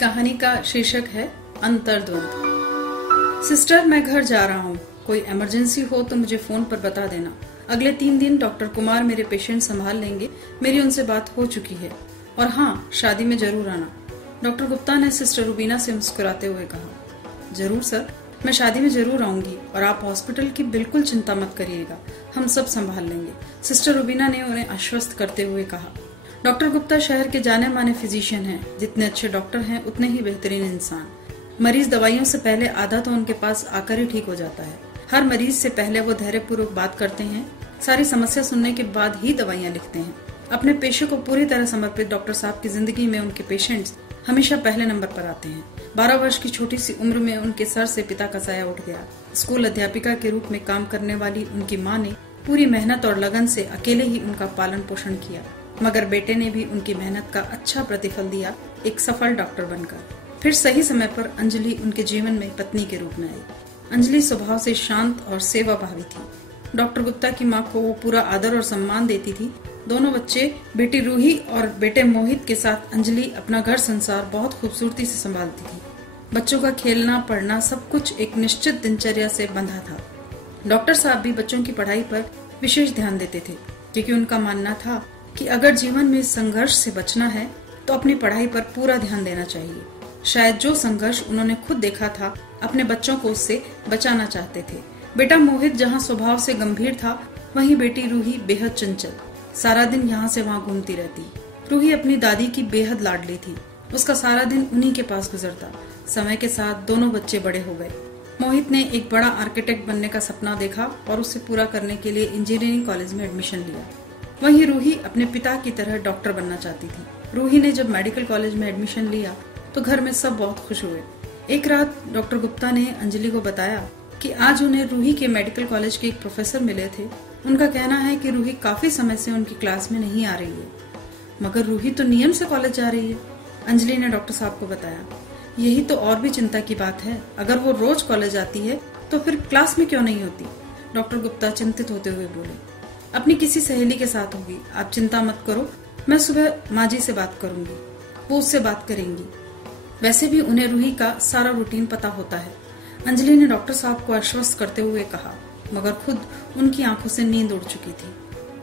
कहानी का शीर्षक है अंतर्द्वंद। सिस्टर, मैं घर जा रहा हूँ, कोई इमरजेंसी हो तो मुझे फोन पर बता देना। अगले 3 दिन डॉक्टर कुमार मेरे पेशेंट संभाल लेंगे। मेरी उनसे बात हो चुकी है। और हाँ, शादी में जरूर आना। डॉक्टर गुप्ता ने सिस्टर रुबीना से मुस्कुराते हुए कहा। जरूर सर, मैं शादी में जरूर आऊंगी और आप हॉस्पिटल की बिल्कुल चिंता मत करिएगा, हम सब संभाल लेंगे, सिस्टर रुबीना ने उन्हें आश्वस्त करते हुए कहा। डॉक्टर गुप्ता शहर के जाने माने फिजिशियन हैं। जितने अच्छे डॉक्टर हैं उतने ही बेहतरीन इंसान। मरीज दवाइयों से पहले आधा तो उनके पास आकर ही ठीक हो जाता है। हर मरीज से पहले वो धैर्यपूर्वक बात करते हैं, सारी समस्या सुनने के बाद ही दवाइयाँ लिखते हैं। अपने पेशे को पूरी तरह समर्पित डॉक्टर साहब की जिंदगी में उनके पेशेंट्स हमेशा पहले नंबर पर आते हैं। 12 वर्ष की छोटी सी उम्र में उनके सर से पिता का साया उठ गया। स्कूल अध्यापिका के रूप में काम करने वाली उनकी माँ ने पूरी मेहनत और लगन से अकेले ही उनका पालन पोषण किया, मगर बेटे ने भी उनकी मेहनत का अच्छा प्रतिफल दिया, एक सफल डॉक्टर बनकर। फिर सही समय पर अंजलि उनके जीवन में पत्नी के रूप में आई। अंजलि स्वभाव से शांत और सेवा भावी थी। डॉक्टर गुप्ता की माँ को वो पूरा आदर और सम्मान देती थी। दोनों बच्चे, बेटी रूही और बेटे मोहित के साथ अंजलि अपना घर संसार बहुत खूबसूरती से संभालती थी। बच्चों का खेलना पढ़ना सब कुछ एक निश्चित दिनचर्या से बंधा था। डॉक्टर साहब भी बच्चों की पढ़ाई पर विशेष ध्यान देते थे, क्योंकि उनका मानना था कि अगर जीवन में संघर्ष से बचना है तो अपनी पढ़ाई पर पूरा ध्यान देना चाहिए। शायद जो संघर्ष उन्होंने खुद देखा था, अपने बच्चों को उससे बचाना चाहते थे। बेटा मोहित जहाँ स्वभाव से गंभीर था, वहीं बेटी रूही बेहद चंचल। सारा दिन यहाँ से वहाँ घूमती रहती। रूही अपनी दादी की बेहद लाडली थी। उसका सारा दिन उन्हीं के पास गुजरता। समय के साथ दोनों बच्चे बड़े हो गए। मोहित ने एक बड़ा आर्किटेक्ट बनने का सपना देखा और उसे पूरा करने के लिए इंजीनियरिंग कॉलेज में एडमिशन लिया। वहीं रूही अपने पिता की तरह डॉक्टर बनना चाहती थी। रूही ने जब मेडिकल कॉलेज में एडमिशन लिया तो घर में सब बहुत खुश हुए। एक रात डॉक्टर गुप्ता ने अंजलि को बताया कि आज उन्हें रूही के मेडिकल कॉलेज के एक प्रोफेसर मिले थे। उनका कहना है कि रूही काफी समय से उनकी क्लास में नहीं आ रही है। मगर रूही तो नियम से कॉलेज जा रही है, अंजलि ने डॉक्टर साहब को बताया। यही तो और भी चिंता की बात है। अगर वो रोज कॉलेज आती है तो फिर क्लास में क्यों नहीं होती? डॉक्टर गुप्ता चिंतित होते हुए बोले। अपनी किसी सहेली के साथ होगी, आप चिंता मत करो, मैं सुबह माँ जी से बात करूंगी, वो उससे बात करेंगी। वैसे भी उन्हें रूही का सारा रूटीन पता होता है, अंजलि ने डॉक्टर साहब को आश्वस्त करते हुए कहा, मगर खुद उनकी आंखों से नींद उड़ चुकी थी।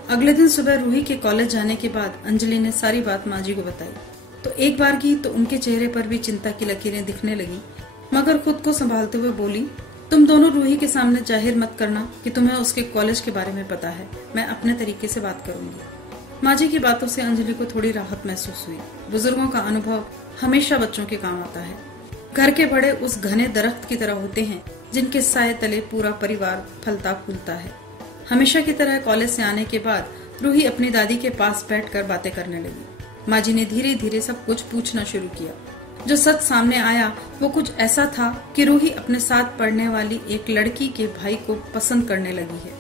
अगले दिन सुबह रूही के कॉलेज जाने के बाद अंजलि ने सारी बात माँ जी को बताई। तो एक बार की तो उनके चेहरे पर भी चिंता की लकीरें दिखने लगी, मगर खुद को संभालते हुए बोली, तुम दोनों रूही के सामने जाहिर मत करना कि तुम्हें उसके कॉलेज के बारे में पता है, मैं अपने तरीके से बात करूंगी। माँ जी की बातों से अंजलि को थोड़ी राहत महसूस हुई। बुजुर्गों का अनुभव हमेशा बच्चों के काम आता है। घर के बड़े उस घने दरख्त की तरह होते हैं जिनके साए तले पूरा परिवार फलता फूलता है। हमेशा की तरह कॉलेज से आने के बाद रूही अपनी दादी के पास बैठकर बातें करने लगी। माँ जी ने धीरे धीरे सब कुछ पूछना शुरू किया। जो सच सामने आया वो कुछ ऐसा था कि रूही अपने साथ पढ़ने वाली एक लड़की के भाई को पसंद करने लगी है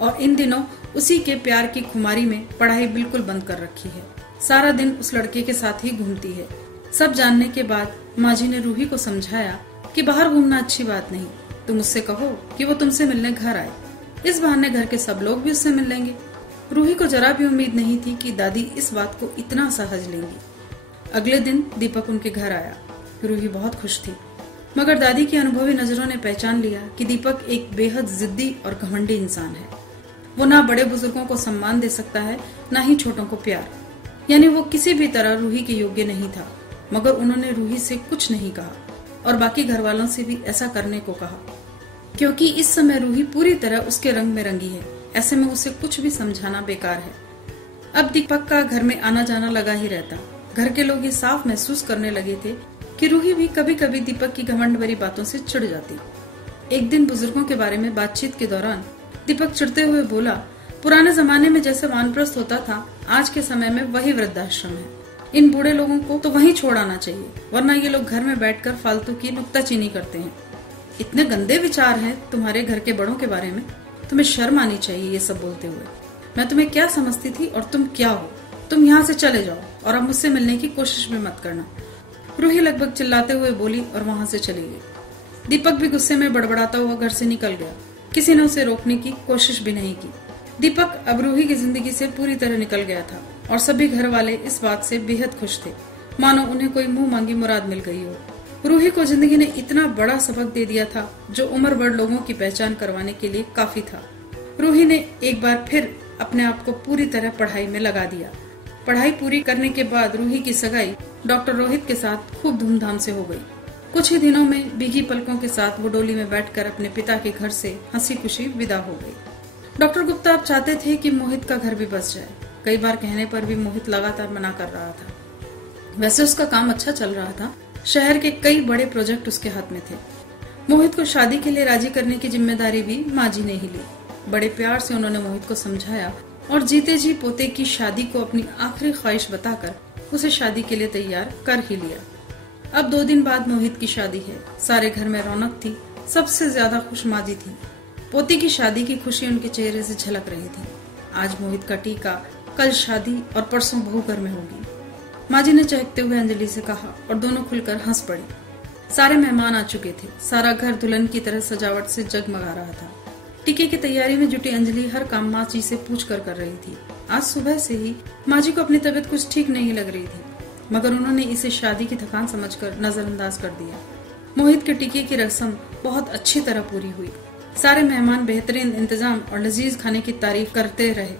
और इन दिनों उसी के प्यार की खुमारी में पढ़ाई बिल्कुल बंद कर रखी है। सारा दिन उस लड़के के साथ ही घूमती है। सब जानने के बाद माँ जी ने रूही को समझाया कि बाहर घूमना अच्छी बात नहीं, तुम उससे कहो कि वो तुमसे मिलने घर आए। इस बहाने घर के सब लोग भी उससे मिल लेंगे। रूही को जरा भी उम्मीद नहीं थी कि दादी इस बात को इतना सहज लेंगी। अगले दिन दीपक उनके घर आया। रूही बहुत खुश थी, मगर दादी की अनुभवी नजरों ने पहचान लिया कि दीपक एक बेहद जिद्दी और घमंडी इंसान है। वो ना बड़े बुजुर्गों को सम्मान दे सकता है, ना ही छोटों को प्यार। यानी वो किसी भी तरह रूही के योग्य नहीं था। मगर उन्होंने रूही से कुछ नहीं कहा और बाकी घर वालों से भी ऐसा करने को कहा, क्योंकि इस समय रूही पूरी तरह उसके रंग में रंगी है। ऐसे में उसे कुछ भी समझाना बेकार है। अब दीपक का घर में आना जाना लगा ही रहता। घर के लोग ये साफ महसूस करने लगे थे कि रूही भी कभी कभी दीपक की घमंड भरी बातों से चिढ़ जाती। एक दिन बुजुर्गों के बारे में बातचीत के दौरान दीपक चिढ़ते हुए बोला, पुराने जमाने में जैसे वानप्रस्थ होता था, आज के समय में वही वृद्धाश्रम है। इन बूढ़े लोगों को तो वहीं छोड़ आना चाहिए, वरना ये लोग घर में बैठकर फालतू की नुक्ताचीनी करते हैं। इतने गंदे विचार हैं तुम्हारे घर के बड़ों के बारे में, तुम्हें शर्म आनी चाहिए ये सब बोलते हुए। मैं तुम्हें क्या समझती थी और तुम क्या हो? तुम यहाँ से चले जाओ और अब मुझसे मिलने की कोशिश भी मत करना। रूही लगभग चिल्लाते हुए बोली और वहाँ से चली गई। दीपक भी गुस्से में बड़बड़ाता हुआ घर से निकल गया। किसी ने उसे रोकने की कोशिश भी नहीं की। दीपक अब रूही की जिंदगी से पूरी तरह निकल गया था और सभी घर वाले इस बात से बेहद खुश थे। मानो उन्हें कोई मुंह मांगी मुराद मिल गई हो। रूही को जिंदगी ने इतना बड़ा सबक दे दिया था जो उम्र भर लोगों की पहचान करवाने के लिए काफी था। रूही ने एक बार फिर अपने आप को पूरी तरह पढ़ाई में लगा दिया। पढ़ाई पूरी करने के बाद रूही की सगाई डॉक्टर रोहित के साथ खूब धूमधाम से हो गई। कुछ ही दिनों में भीगी पलकों के साथ वो डोली में बैठकर अपने पिता के घर से हंसी खुशी विदा हो गई। डॉक्टर गुप्ता अब चाहते थे कि मोहित का घर भी बस जाए। कई बार कहने पर भी मोहित लगातार मना कर रहा था। वैसे उसका काम अच्छा चल रहा था। शहर के कई बड़े प्रोजेक्ट उसके हाथ में थे। मोहित को शादी के लिए राजी करने की जिम्मेदारी भी माँ जी ने ही ली। बड़े प्यार से उन्होंने मोहित को समझाया और जीते जी पोते की शादी को अपनी आखिरी ख्वाहिश बताकर उसे शादी के लिए तैयार कर ही लिया। अब 2 दिन बाद मोहित की शादी है। सारे घर में रौनक थी। सबसे ज्यादा खुश माँ जी थी। पोती की शादी की खुशी उनके चेहरे से झलक रही थी। आज मोहित का टीका, कल शादी और परसों बहू घर में होगी। माँ जी ने चहकते हुए अंजलि से कहा और दोनों खुलकर हंस पड़ी। सारे मेहमान आ चुके थे। सारा घर दुल्हन की तरह सजावट से जगमगा रहा था। टीके की तैयारी में जुटी अंजलि हर काम माँ जी से पूछ कर रही थी। आज सुबह से ही माँ जी को अपनी तबीयत कुछ ठीक नहीं लग रही थी, मगर उन्होंने इसे शादी की थकान समझकर नजरअंदाज कर दिया। मोहित के टीके की रस्म बहुत अच्छी तरह पूरी हुई। सारे मेहमान बेहतरीन इंतजाम और लजीज खाने की तारीफ करते रहे।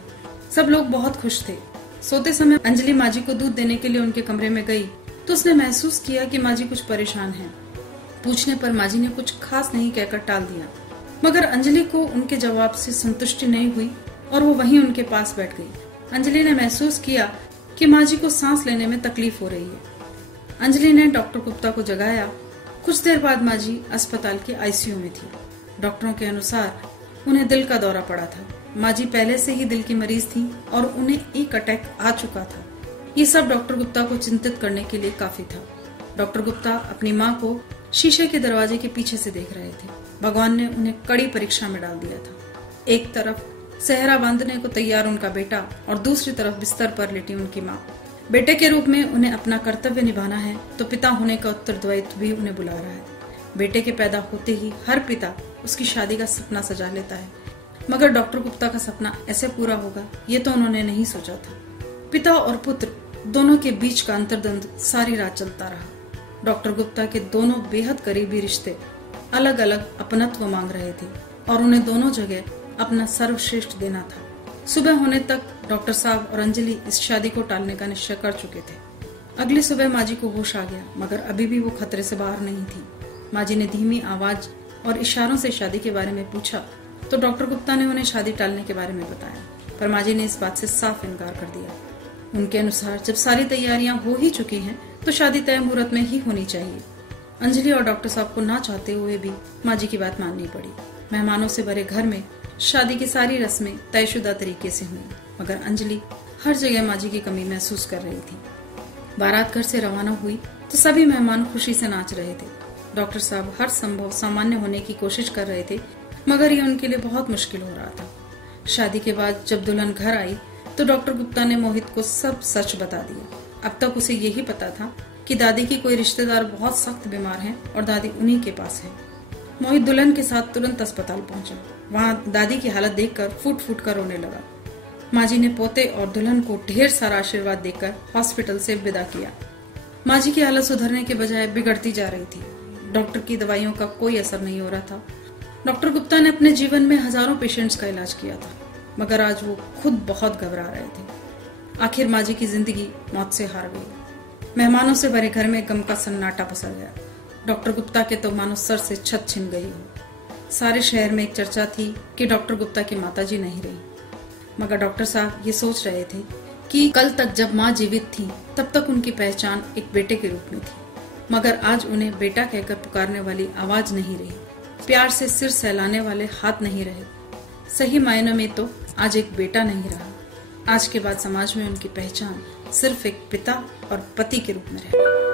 सब लोग बहुत खुश थे। सोते समय अंजलि माँ जी को दूध देने के लिए उनके कमरे में गई तो उसने महसूस किया कि माँ जी कुछ परेशान हैं। पूछने पर माँ जी ने कुछ खास नहीं कहकर टाल दिया, मगर अंजलि को उनके जवाब से संतुष्टि नहीं हुई और वो वहीं उनके पास बैठ गई। अंजलि ने महसूस किया कि माँ जी को सांस लेने में तकलीफ हो रही है। अंजलि ने डॉक्टर गुप्ता को जगाया। कुछ देर बाद माँ जी अस्पताल के आईसीयू में थी। डॉक्टरों के अनुसार उन्हें दिल का दौरा पड़ा था। माँ जी पहले से ही दिल की मरीज थी और उन्हें एक अटैक आ चुका था। ये सब डॉक्टर गुप्ता को चिंतित करने के लिए काफी था। डॉक्टर गुप्ता अपनी माँ को शीशे के दरवाजे के पीछे से देख रहे थे। भगवान ने उन्हें कड़ी परीक्षा में डाल दिया था। एक तरफ सेहरा बांधने को तैयार उनका बेटा और दूसरी तरफ बिस्तर पर लेटी उनकी माँ। बेटे के रूप में उन्हें अपना कर्तव्य निभाना है तो पिता होने का उत्तरदायित्व भी उन्हें बुला रहा है। बेटे के पैदा होते ही हर पिता उसकी शादी का सपना सजा लेता है, मगर डॉक्टर गुप्ता का सपना ऐसे पूरा होगा ये तो उन्होंने नहीं सोचा था। पिता और पुत्र दोनों के बीच का अंतर्द्वंद सारी रात चलता रहा। डॉक्टर गुप्ता के दोनों बेहद करीबी रिश्ते अलग अलग अपनत्व मांग रहे थे और उन्हें दोनों जगह अपना सर्वश्रेष्ठ देना था। सुबह होने तक डॉक्टर साहब और अंजलि इस शादी को टालने का निश्चय कर चुके थे। अगली सुबह माँ जी को होश आ गया, मगर अभी भी वो खतरे से बाहर नहीं थी। माँ जी ने धीमी आवाज और इशारों से शादी के बारे में पूछा तो डॉक्टर गुप्ता ने उन्हें शादी टालने के बारे में बताया, पर माँ जी ने इस बात से साफ इनकार कर दिया। उनके अनुसार जब सारी तैयारियां हो ही चुकी हैं तो शादी तय मुहूर्त में ही होनी चाहिए। अंजलि और डॉक्टर साहब को ना चाहते हुए भी माँ जी की बात माननी पड़ी। मेहमानों से भरे घर में शादी की सारी रस्में तयशुदा तरीके से हुई, मगर अंजलि हर जगह माँ जी की कमी महसूस कर रही थी। बारात घर से रवाना हुई तो सभी मेहमान खुशी से नाच रहे थे। डॉक्टर साहब हर संभव सामान्य होने की कोशिश कर रहे थे, मगर ये उनके लिए बहुत मुश्किल हो रहा था। शादी के बाद जब दुल्हन घर आई तो डॉक्टर गुप्ता ने मोहित को सब सच बता दिया। अब तक उसे यही पता था कि दादी की कोई रिश्तेदार बहुत सख्त बीमार हैं और दादी उन्हीं के पास है। मोहित दुल्हन के साथ तुरंत अस्पताल पहुंचा। वहाँ दादी की हालत देखकर फूट फूट कर रोने लगा। माँ जी ने पोते और दुल्हन को ढेर सारा आशीर्वाद देकर हॉस्पिटल से विदा किया। माँ जी की हालत सुधरने के बजाय बिगड़ती जा रही थी। डॉक्टर की दवाइयों का कोई असर नहीं हो रहा था। डॉक्टर गुप्ता ने अपने जीवन में हजारों पेशेंट्स का इलाज किया था, मगर आज वो खुद बहुत घबरा रहे थे। आखिर माँ जी की जिंदगी मौत से हार गई। मेहमानों से भरे घर में गम का सन्नाटा पसर गया। डॉक्टर गुप्ता के तो मानो सर से छत छिन गई हो। सारे शहर में एक चर्चा थी कि डॉक्टर गुप्ता की माताजी नहीं रही, मगर डॉक्टर साहब ये सोच रहे थे कि कल तक जब माँ जीवित थी तब तक उनकी पहचान एक बेटे के रूप में थी, मगर आज उन्हें बेटा कहकर पुकारने वाली आवाज नहीं रही, प्यार से सिर सहलाने वाले हाथ नहीं रहे। सही मायने में तो आज एक बेटा नहीं रहा। आज के बाद समाज में उनकी पहचान सिर्फ एक पिता और पति के रूप में रहे।